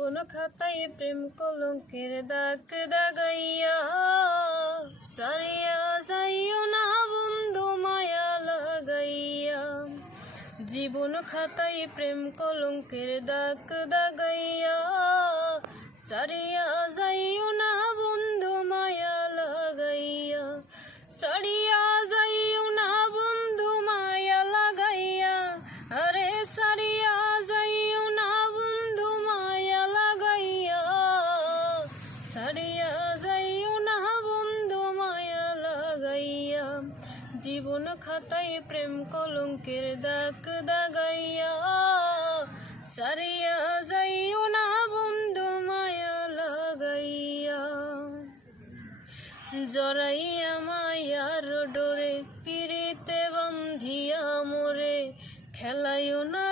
জীবন খাতায় প্রেম কলঙ্কের দাগ দাগাইয়া সারিয়া যাইও না বন্ধু মায়া লাগাইয়া। জীবন খাতায় প্রেম কলঙ্কের দাগ দাগাইয়া সারিয়া যাইও না বন্ধু মায়া লাগাইয়া। সারিয়া যাইও না বন্ধু মায়া লাগাইয়া, আরে সারিয়া যাইও না বন্ধু মায়া লাগাইয়া। সারিয়া যাইও না বন্ধু মায়া লাগাইয়া। জীবন খাতায় প্রেম কলঙ্কের দাগ দাগাইয়া সারিয়া যাইও না বন্ধু মায়া লাগাইয়া। জড়াইয়া মায়ার ডোরে পিরিতে বান্ধিয়া মোরে খেলাইও না